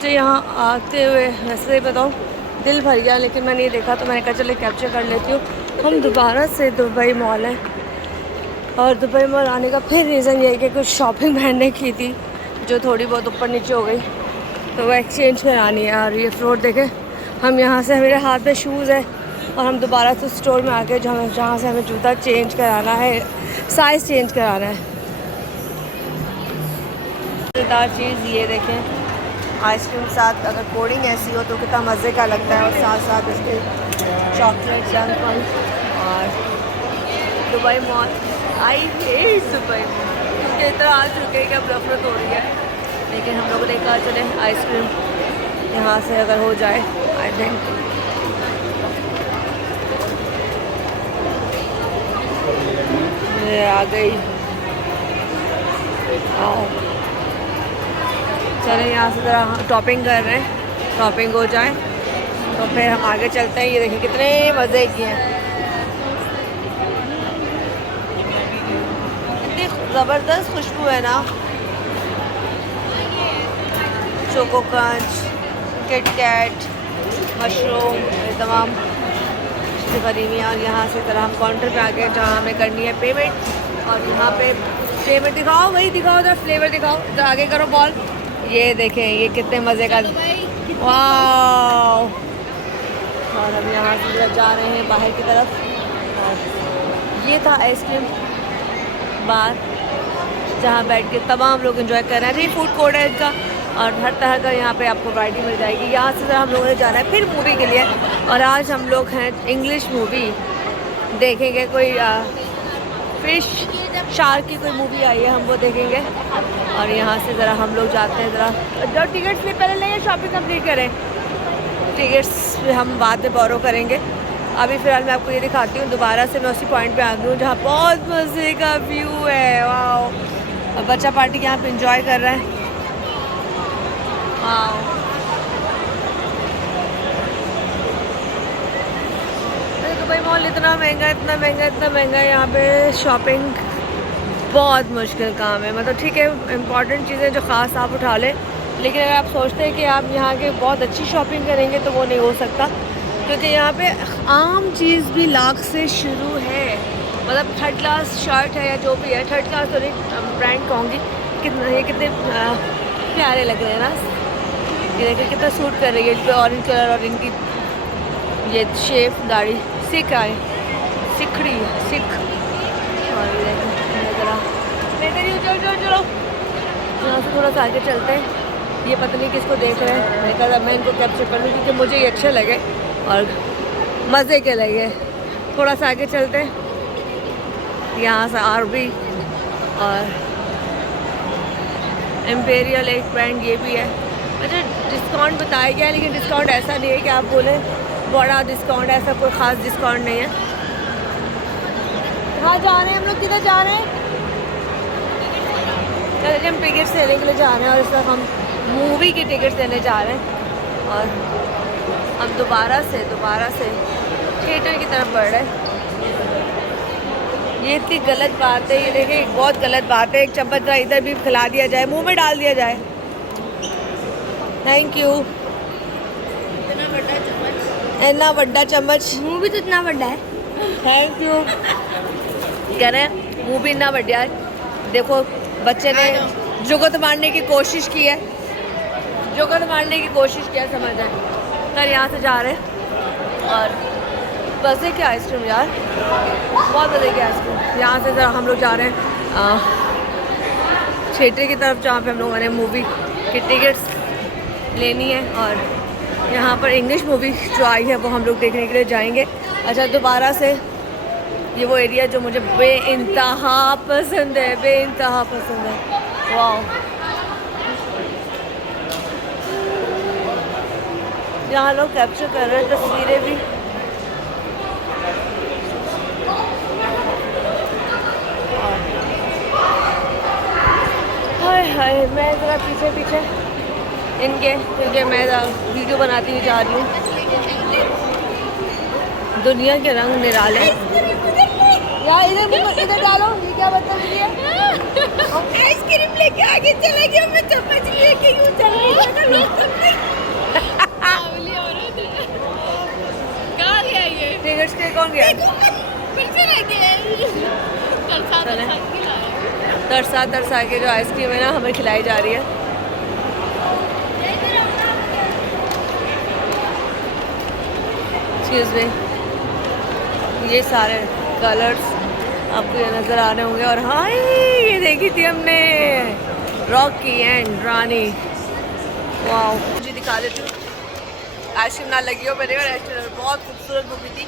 मुझे यहाँ आते हुए वैसे ही बताऊँ दिल भर गया, लेकिन मैंने ये देखा तो मैंने कहा चले कैप्चर कर लेती हूँ। हम दोबारा से दुबई मॉल है और दुबई मॉल आने का फिर रीज़न ये है कि कुछ शॉपिंग मैंने की थी जो थोड़ी बहुत ऊपर नीचे हो गई, तो वो एक्सचेंज करानी है। और ये फ्लोर देखें, हम यहाँ से मेरे हाथ में शूज़ है और हम दोबारा से स्टोर में आके जहाँ से हमें जूता चेंज कराना है, साइज़ चेंज कराना है। मज़ेदार चीज़ ये देखें, आइसक्रीम के साथ अगर कोडिंग ऐसी हो तो कितना मज़े का लगता है, और साथ साथ इसके चॉकलेट जंक पंच। और Dubai mall, I hate Dubai mall क्योंकि इतना आ चुके कि अब नफरत हो रही है, लेकिन हम लोगों ने कहा चले आइसक्रीम यहाँ से अगर हो जाए। आई थिंक ये आ गई। आओ चले यहाँ से ज़रा टॉपिंग कर रहे हैं, टॉपिंग हो जाए तो फिर हम आगे चलते हैं। ये देखिए कितने मज़े की हैं, कितनी ज़बरदस्त खुशबू है ना। Choco Crunch, Kit Kat, mushroom, ये तमाम चीज़ें भरी हुई हैं। और यहाँ से ज़रा हम काउंटर पे आ गए जहाँ हमें करनी है पेमेंट। और यहाँ पे पेमेंट दिखाओ, वही दिखाओ, ज़रा फ्लेवर दिखाओ, ज़रा आगे करो बॉल। ये देखें ये कितने मज़े का, वाह। और हम यहाँ से जा रहे हैं बाहर की तरफ। और ये था आइसक्रीम बार जहाँ बैठ के तमाम लोग एंजॉय कर रहे हैं। ये फूड कोर्ट है इनका और हर तरह का यहाँ पे आपको वैरायटी मिल जाएगी। यहाँ से हम लोगों ने जाना है फिर मूवी के लिए, और आज हम लोग हैं इंग्लिश मूवी देखेंगे। कोई फिश शार्क की कोई मूवी आई है, हम वो देखेंगे। और यहाँ से ज़रा हम लोग जाते हैं, ज़रा टिकट्स भी पहले लेंगे, शॉपिंग कंप्लीट करें, टिकट्स हम बाद में बोरो करेंगे। अभी फ़िलहाल मैं आपको ये दिखाती हूँ, दोबारा से मैं उसी पॉइंट पे आ गई हूँ जहाँ बहुत मज़े का व्यू है। वाह, और बच्चा पार्टी यहाँ पे इंजॉय कर रहा है। वाह, दुबई मॉल इतना महंगा, इतना महंगा, इतना महंगा है। यहाँ पे शॉपिंग बहुत मुश्किल काम है। मतलब ठीक है, इम्पॉर्टेंट चीज़ें जो ख़ास आप उठा लें, लेकिन अगर आप सोचते हैं कि आप यहाँ के बहुत अच्छी शॉपिंग करेंगे तो वो नहीं हो सकता, क्योंकि यहाँ पे आम चीज़ भी लाख से शुरू है। मतलब थर्ड क्लास शर्ट है या जो भी है, थर्ड क्लास तो नहीं, ब्रांड कहूँगी। ये कितने प्यारे लग रहे हैं ना, ये देखिए कितना सूट कर रही है इस पर ऑरेंज कलर, और इनकी ये शेप दाढ़ी सिख आए, सिखड़ी सिख। और ये देखिए चलो चलो, यहाँ से थोड़ा सा आगे चलते हैं। ये पता नहीं किसको देख रहे हैं, मैं कहा मैं इनको कैप्चर कर लूँ क्योंकि मुझे ये अच्छे लगे और मज़े के लगे। थोड़ा सा आगे चलते हैं, यहाँ से आरबी और इम्पेरियल एक ब्रांड ये भी है। अच्छा डिस्काउंट बताया गया है, लेकिन डिस्काउंट ऐसा नहीं है कि आप बोले बड़ा डिस्काउंट, ऐसा कोई ख़ास डिस्काउंट नहीं है। कहाँ जा रहे हैं हम लोग, किधर जा रहे हैं? चलिए हम टिकट्स लेने के लिए जा रहे हैं, और इस वक्त हम मूवी की टिकट्स लेने जा रहे हैं। और हम दोबारा से थिएटर की तरफ बढ़ रहे हैं। ये इतनी गलत बात है, ये देखिए बहुत गलत बात है। एक चम्मच का इधर भी खिला दिया जाए, मुंह में डाल दिया जाए। Thank you. इतना बड़ा चम्मच, मुंह भी तो इतना बड़ा है। Thank you. कह रहे हैं मुंह भी इतना बढ़िया है। देखो बच्चे ने जुगत मारने की कोशिश की है, जुगत मारने की कोशिश किया, समझ आए। सर यहाँ से जा रहे हैं और मज़े की आइसक्रीम यार, बहुत मज़े की आइसक्रीम। यहाँ से ज़रा हम लोग जा रहे हैं थिएटर की तरफ जहाँ पे हम लोगों ने मूवी की टिकट्स लेनी है। और यहाँ पर इंग्लिश मूवी जो आई है वो हम लोग देखने के लिए जाएंगे। अच्छा दोबारा से ये वो एरिया जो मुझे बेइंतहा पसंद है, बेइंतहा पसंद है। वाह, यहाँ लोग कैप्चर कर रहे हैं तस्वीरें भी। हाय हाय, मैं ज़रा पीछे पीछे इनके, क्योंकि मैं वीडियो बनाती हुई जा रही हूँ। दुनिया के रंग निराले यार, इधर डालो, ये क्या बदतमीजी है। आइसक्रीम लेके आगे चले गए, मैं चम्मच लेके यूं चल रही हूं लोग सबने। कहाँ गया ये? टिकट्स के कौन गया? फिर से रह गया। तरसा तरसा के जो आइसक्रीम है ना हमें खिलाई जा रही है। एक्सक्यूज मी, ये सारे कलर्स आपको ये नज़र आ रहे होंगे। और हाँ ये देखी थी हमने रॉकी एंड रानी। वाह मुझे दिखा देती हूँ, आइसक्रीम ना लगी हो मेरे, और आइसक्रीम बहुत खूबसूरत मूवी थी,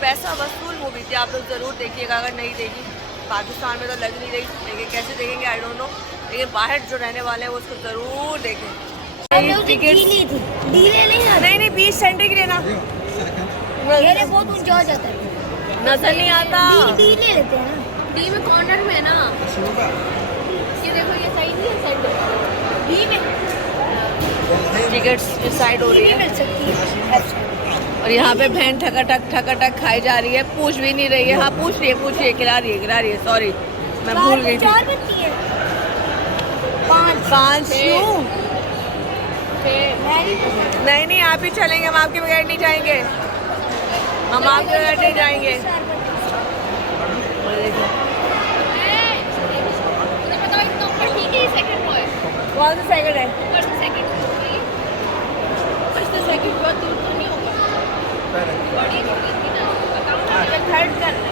पैसा वसूल मूवी थी, आप लोग ज़रूर देखिएगा अगर नहीं देखी। पाकिस्तान में तो लग नहीं रही, लेकिन कैसे देखेंगे आई डोंट नो, लेकिन बाहर जो रहने वाले हैं वो उसको ज़रूर देखें। टिकट नहीं 20 सेंट की लेना, बहुत ऊंचा हो जाता है, नजर नहीं आता। डी ले लेते हैं ना, डी में कॉर्नर में है ना, ये देखो ये साइड नहीं है, साइड डी में टिकट्स डिसाइड हो रही है। मिल सकती है। और यहाँ पे बहन ठकाठक खाई जा रही है, पूछ भी नहीं रही है। हाँ पूछ रही है, खिला रही है, सॉरी मैं भूल गई थी। 4 बनती है, 5 क्यों? नहीं नहीं आप ही चलेंगे, हम आपके बगैर नहीं जाएंगे, हम आपके बगैर नहीं जाएंगे। कौन सा सेकंड है? थर्ड करना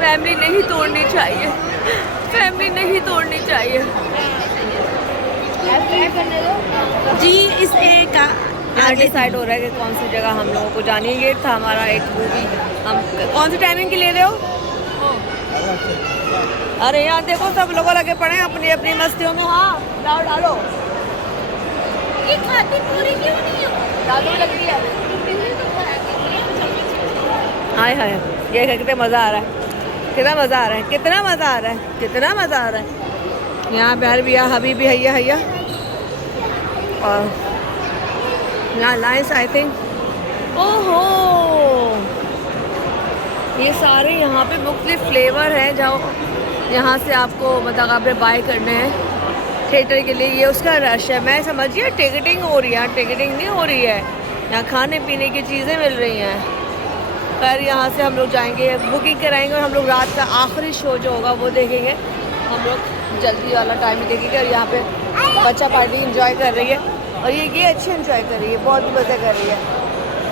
फैमिली नहीं तोड़नी चाहिए, फैमिली नहीं तोड़नी चाहिए जी। इस ए का यहाँ डिसाइड हो रहा है कि कौन सी जगह हम लोगों को जानी है। ये था हमारा एक मूवी, हम कौन सी टाइमिंग की ले रहे हो? अरे यहाँ देखो सब लोगों लगे पड़े हैं अपनी अपनी मस्तियों में। हाँ डालो ये खाती पूरी क्यों नहीं है? डालो लग रही है। हाय हाय ये कितना मज़ा आ रहा है, कितना मज़ा आ रहा है, कितना मज़ा आ रहा है, कितना मज़ा आ रहा है। यहाँ प्यार भी हबी भी हैया और यहाँ लाइन्स आई थिंक। ओहो ये सारे यहाँ पे मुख्तलिफ फ्लेवर हैं, जाओ यहाँ से आपको मतलब आपने बाय करने हैं थिएटर के लिए। ये उसका रश है, मैं समझिए टिकटिंग हो रही है, टिकटिंग नहीं हो रही है, यहाँ खाने पीने की चीज़ें मिल रही हैं। खैर यहाँ से हम लोग जाएंगे, बुकिंग कराएंगे और हम लोग रात का आखिरी शो जो होगा वो देखेंगे। हम लोग जल्दी वाला टाइम ही देखेंगे। और यहाँ पे बच्चा पार्टी इंजॉय कर रही है और ये अच्छी इंजॉय कर रही है, बहुत मज़े कर रही है।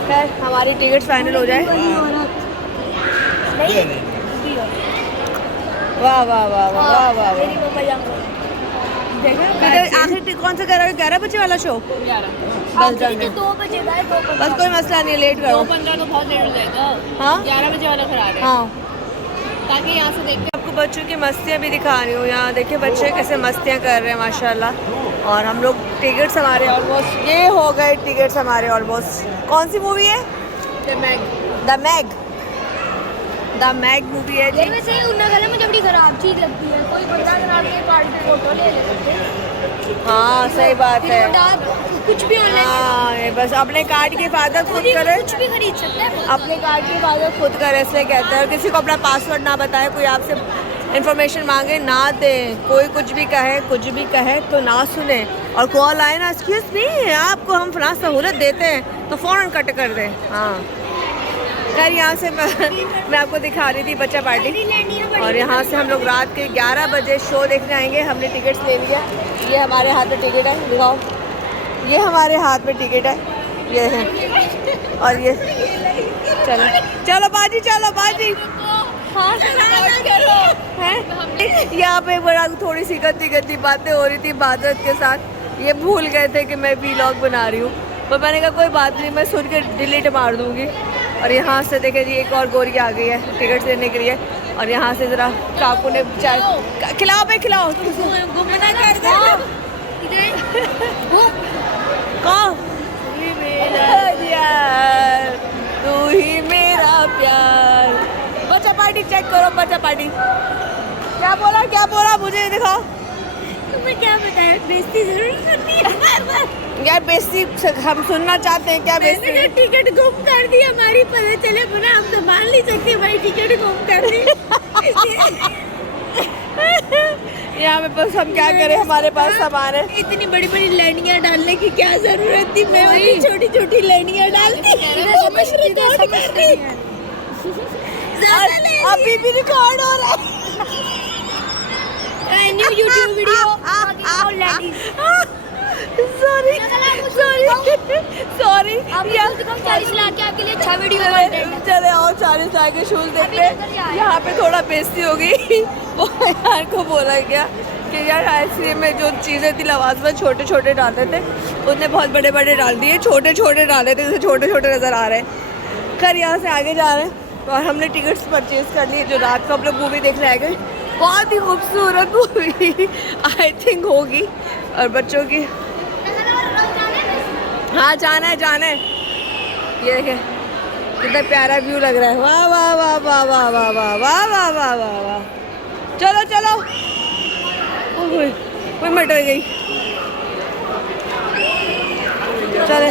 खैर हमारी टिकट फाइनल हो जाए। वाह वाह वाह वाह वाह वाह। आखिर कौन सा कर रहा है? 11 बजे वाला शो? 2 बजे बस कोई मसला नहीं, लेट करो। 2:15 तो बहुत लेट हो जाएगा। हाँ 11 बजे वाला करा रहे हैं। हाँ ताकि यहाँ से देख आपको बच्चों की मस्तियाँ भी दिखा रही हूँ। यहाँ देखिए बच्चे कैसे मस्तियाँ कर रहे हैं माशाल्लाह। और हम लोग टिकट्स हमारे ऑलमोस्ट ये हो गए, टिकट्स हमारे ऑलमोस्ट। कौन सी मूवी है? द मैग मूवी है जी। वैसे उन्ना गले मुझे बड़ी खराब चीज लगती है, कोई बंदा खराब के कार्ड पे फोटो ले लेते। हाँ सही बात है, कुछ भी ऑनलाइन। हाँ ये बस अपने कार्ड की हिफाजत खुद करे, कुछ भी खरीद सकता है अपने कार्ड की हिफाजत खुद करे, इसलिए कहते हैं। और किसी को अपना पासवर्ड ना बताए, कोई आपसे इन्फॉर्मेशन मांगे ना दें, कोई कुछ भी कहे तो ना सुने। और कॉल आए ना, एक्सक्यूज मी आपको हम फलां सहूलत देते हैं, तो फ़ौरन कट कर दें। हाँ खैर यहाँ से मैं आपको दिखा रही थी बच्चा पार्टी। और यहाँ से हम लोग रात के 11 बजे शो देखने आएंगे। हमने टिकट्स ले लिया, ये हमारे हाथ में टिकट है, दिखाओ, ये हमारे हाथ में टिकट है, ये है। और ये चलो बाजी हाँ यहाँ पे बड़ा थोड़ी सी गंदी बातें हो रही थी बादत के साथ। ये भूल गए थे कि मैं व्लॉग बना रही हूँ, पर मैंने कहा कोई बात नहीं, मैं सुन के डिलीट मार दूँगी। और यहाँ से देखे जी एक और गोरी आ गई है टिकट लेने के लिए। और यहाँ से ज़रा काकू ने चाय खिलाओ गुम ना कर दे। कौन यार तू ही मेरा प्यार। बच्चा पार्टी चेक करो, बच्चा पार्टी क्या बोला मुझे दिखाओ। तुम्हें क्या बताया, बेइज्जती जरूर करनी है। यार बेइज्जती हम सुनना चाहते हैं, क्या बेइज्जती? मैंने टिकट गुम कर दी हमारी, पता चले बना हम संभाल नहीं सकते भाई, टिकट गुम कर दी। यहाँ पे बस हम क्या करें, हमारे पास सामान है। इतनी बड़ी बड़ी लाइनियाँ डालने की क्या जरूरत थी, मैं वही छोटी छोटी लाइनियाँ डालती। वो बस रिकॉर्ड कर रही है। अभी भी रिकॉर्ड हो रहा है। New YouTube video. Sorry sorry यार 40 लाख के आपके लिए अच्छा वीडियो कंटेंट है। चले आओ 40 लाख के शूज देखते हैं। यहाँ पे थोड़ा बेइज्जती हो गई। वो यार को बोला गया कि यार आइसक्रीम में जो चीज़ें थी लवाज में छोटे छोटे डालते थे, उसने बहुत बड़े बड़े डाल दिए, छोटे छोटे डाले थे, जैसे छोटे छोटे नज़र आ रहे हैं। खैर यहाँ से आगे जा रहे हैं और हमने टिकट्स परचेज कर लिए। जो रात को हम लोग मूवी देखने आए गए, बहुत ही खूबसूरत मूवी आई थिंक होगी। और बच्चों की हाँ जाना है। ये देखें कितना प्यारा व्यू लग रहा है। वाह वाह वाह वाह वाह वाह वाह वाह वाह वाह वाह वाह। चलो चलो, कोई मटर गई। चले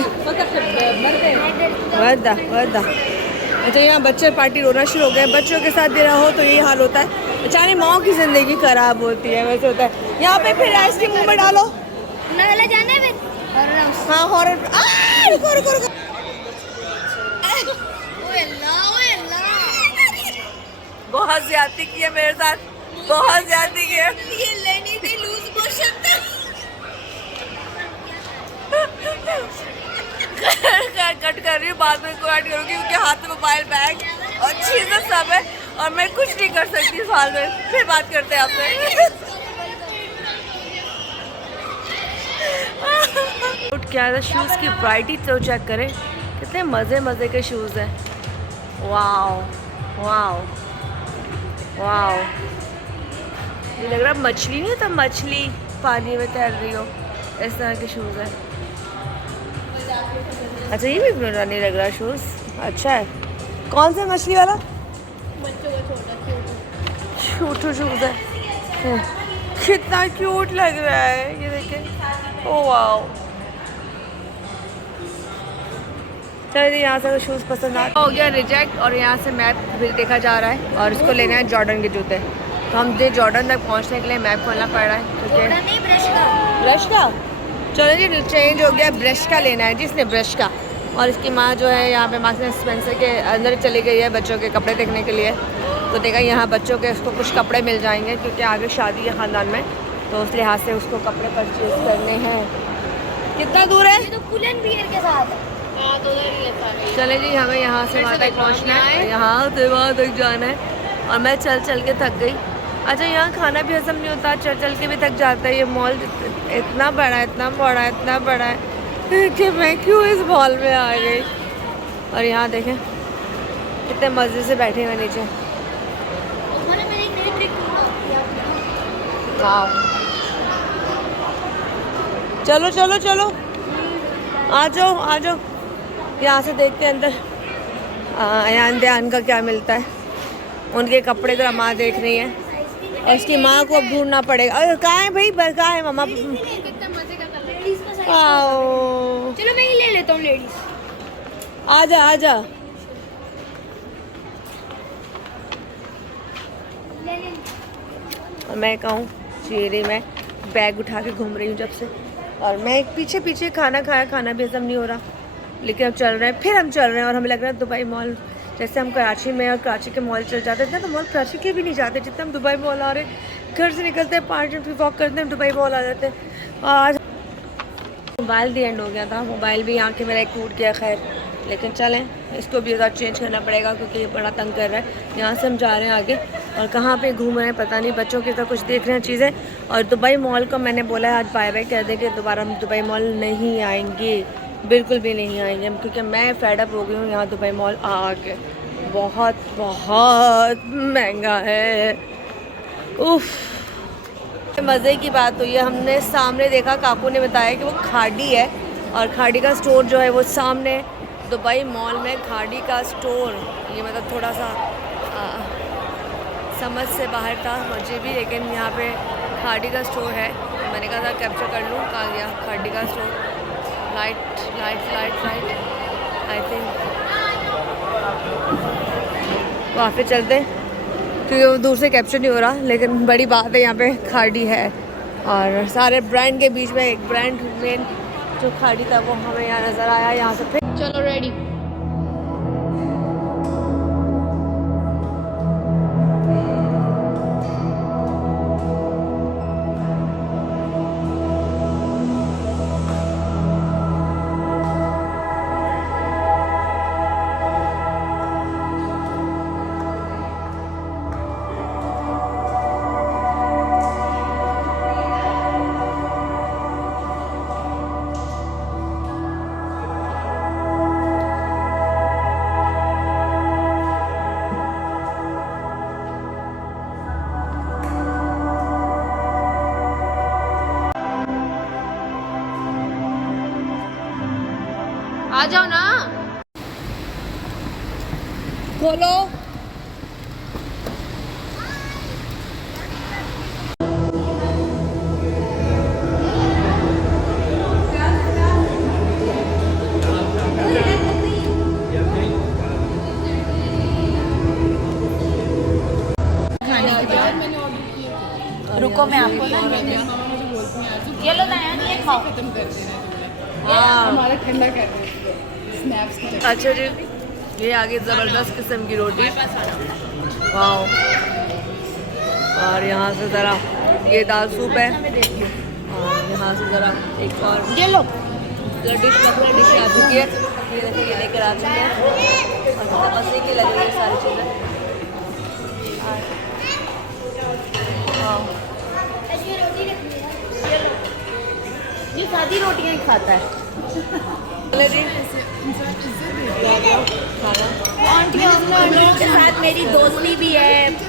वर्दा। अच्छा यहाँ बच्चे पार्टी रोना शुरू हो गए। बच्चों के साथ भी रहो तो यही हाल होता है, बेचारे माओ की जिंदगी खराब होती है, वैसे होता है। यहाँ पे फिर आइसक्रीम मुंह में डालो। नाला जाने में हाँ हॉरर। रुको रुको रुको। बहुत ज्यादती की है मेरे साथ, बहुत ज्यादती की है। ये लेनी थी लूज मोशन था। कट कर रही हूँ, बाद में इसको ऐड करूँगी क्योंकि हाथ में मोबाइल, बैग और चीज़ें सब है और मैं कुछ नहीं कर सकती इस हाल में। फिर बात करते हैं आपसे। क्या था शूज़ की वैरायटी तो चेक करें, कितने मज़े के शूज़ हैं। वाओ वाओ वाओ, ये लग रहा है मछली नहीं तो मछली पानी में तैर रही हो, इस तरह के शूज़ हैं। अच्छा ये भी पुरानी लग रहा है शूज़, अच्छा है। कौन सा मछली वाला? बच्चों का छोटा शूज़ है, कितना क्यूट लग रहा है। ये देखें, ओह वाओ। चलिए यहाँ से शूज़ पसंद आ हो गया रिजेक्ट, और यहाँ से मैप भी देखा जा रहा है और इसको लेना है जॉर्डन के जूते। तो हम जॉर्डन तक पहुँचने के लिए मैप खोलना पड़ रहा है क्योंकि ब्रश का। चलो जी चेंज हो गया, ब्रश का लेना है जिसने ब्रश का। और इसकी माँ जो है यहाँ पे मार्क्स एंड स्पेंसर के अंदर चली गई है बच्चों के कपड़े देखने के लिए। तो देखा यहाँ बच्चों के उसको कुछ कपड़े मिल जाएंगे क्योंकि आगे शादी है ख़ानदान में, तो उस लिहाज से उसको कपड़े परचेज करने हैं। कितना दूर है? तो पुलन बियर के साथ चले जी हमें यहाँ से वहाँ तक पहुँचना है, यहाँ से वहाँ तक जाना है और मैं चल के थक गई। अच्छा यहाँ खाना भी हजम नहीं होता, चल के भी थक जाता है। ये मॉल इतना बड़ा है कि मैं क्यों इस मॉल में आ गई। और यहाँ देखें कितने मज़े से बैठे हुए नीचे। चलो चलो चलो, आ जाओ। यहाँ से देखते हैं अंदर अयान ध्यान का क्या मिलता है। उनके कपड़े तो माँ देख रही है और उसकी माँ को अब ढूंढना पड़ेगा। अरे कहाँ है भाई, कहाँ है मामा? कितना मजे का कलर। आओ चलो मैं ही ले लेता हूँ लेडीज। आजा। और मैं कहूँ चेहरे में बैग उठा के घूम रही हूँ जब से, और मैं पीछे खाना खाया, खाना भी हजम नहीं हो रहा। लेकिन अब चल रहे हैं और हमें लग रहा है दुबई मॉल, जैसे हम कराची में और कराची के मॉल चल जाते थे तो मॉल कराची के भी नहीं जाते, जितना हम दुबई मॉल आ रहे हैं। घर से निकलते हैं 5 मिनट वॉक करते हैं, दुबई मॉल आ जाते हैं। आज मोबाइल भी एंड हो गया था, मोबाइल भी यहाँ के मेरा एक टूट गया। खैर लेकिन चलें, इसको भी ज़्यादा चेंज करना पड़ेगा क्योंकि ये बड़ा तंग कर रहा है। यहाँ से हम जा रहे हैं आगे और कहाँ पे घूम रहे हैं पता नहीं, बच्चों की तो कुछ देख रहे हैं चीज़ें। और दुबई मॉल को मैंने बोला है आज बाय कह दें कि दोबारा हम दुबई मॉल नहीं आएंगे, बिल्कुल भी नहीं आएंगे हम, क्योंकि मैं फेड अप हो गई हूँ यहाँ दुबई मॉल आके। बहुत महंगा है, उफ। मज़े की बात हुई है, हमने सामने देखा, काकू ने बताया कि वो खाड़ी है और खाड़ी का स्टोर जो है वो सामने दुबई मॉल में खाड़ी का स्टोर। ये मतलब थोड़ा सा समझ से बाहर था मुझे भी, लेकिन यहाँ पे खाड़ी का स्टोर है। मैंने कहा था कैप्चर कर लूँ, कहाँ गया खाड़ी का store. Light light light light I think वहाँ पे चलते हैं क्योंकि वो दूर से कैप्चर नहीं हो रहा। लेकिन बड़ी बात है यहाँ पे खाड़ी है और सारे ब्रांड के बीच में एक ब्रांड मेन जो खाड़ी था वो हमें यहाँ नज़र आया। यहाँ से फिर चलो रेडी। आ जाओ ना, खोलो। रुको मैं आपको ये लो दयान, ये खाओ। हमारा ठंडा कर रहे हैं स्नैप्स के। अच्छा जी, ये आगे ज़बरदस्त किस्म की रोटी, वाओ। और यहाँ से ज़रा ये दाल सूप है और यहाँ से ज़रा एक और ये लो। डिश आ चुकी है। ये देखिए ये लेकर आ चुके हैं और मतलब मज़े की लग रही है सारी चीज़ें। वाओ, ये सादी रोटियां ही खाता है। चले जी खाना। आंटी के साथ मेरी दोस्ती भी है।